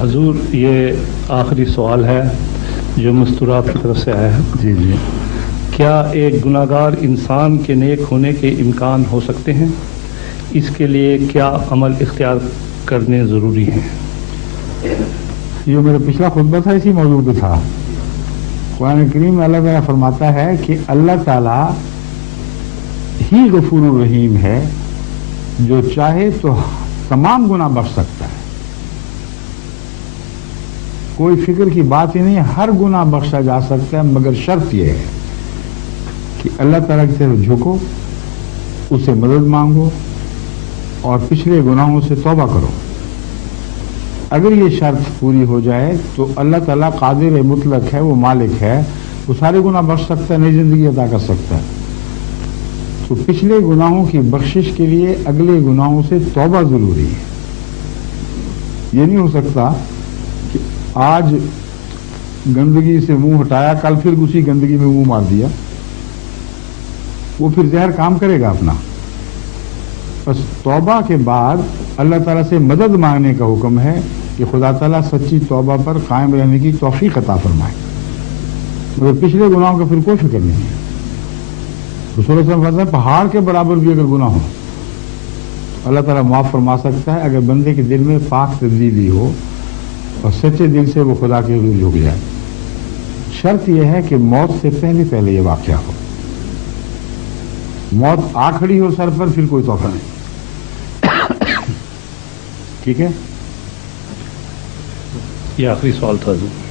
حضور یہ آخری سوال ہے جو مستور آپ کی طرف سے آیا ہے. جی جی. کیا ایک گناہگار انسان کے نیک ہونے کے امکان ہو سکتے ہیں؟ اس کے لیے کیا عمل اختیار کرنے ضروری ہیں؟ یہ میرا پچھلا خطبہ تھا، اسی موضوع پہ تھا. قرآن کریم میں اللہ تعالیٰ فرماتا ہے کہ اللہ تعالیٰ ہی غفور الرحیم ہے، جو چاہے تو تمام گناہ بخش سکتا ہے. کوئی فکر کی بات ہی نہیں، ہر گناہ بخشا جا سکتا ہے، مگر شرط یہ ہے کہ اللہ تعالیٰ کی طرف جھکو، اس سے مدد مانگو اور پچھلے گناہوں سے توبہ کرو. اگر یہ شرط پوری ہو جائے تو اللہ تعالیٰ قادر مطلق ہے، وہ مالک ہے، وہ سارے گناہ بخش سکتا ہے، نئی زندگی عطا کر سکتا ہے. تو پچھلے گناہوں کی بخشش کے لیے اگلے گناہوں سے توبہ ضروری ہے. یہ نہیں ہو سکتا کہ آج گندگی سے منہ ہٹایا، کل پھر اسی گندگی میں منہ مار دیا، وہ پھر زہر کام کرے گا اپنا. بس توبہ کے بعد اللہ تعالیٰ سے مدد مانگنے کا حکم ہے کہ خدا تعالیٰ سچی توبہ پر قائم رہنے کی توفیق عطا فرمائے. مگر پچھلے گناہوں کا پھر کوئی فکر نہیں ہے. رسول اللہ صلی اللہ علیہ وسلم پہاڑ کے برابر بھی اگر گناہ ہو تو اللہ تعالیٰ معاف فرما سکتا ہے، اگر بندے کے دل میں پاک تبدیلی ہو اور سچے دل سے وہ خدا کے حضور جھک جائے. شرط یہ ہے کہ موت سے پہلے یہ واقعہ ہو. موت آ کھڑی ہو سر پر، پھر کوئی توفہ نہیں. ٹھیک ہے. یہ آخری سوال تھا حضور.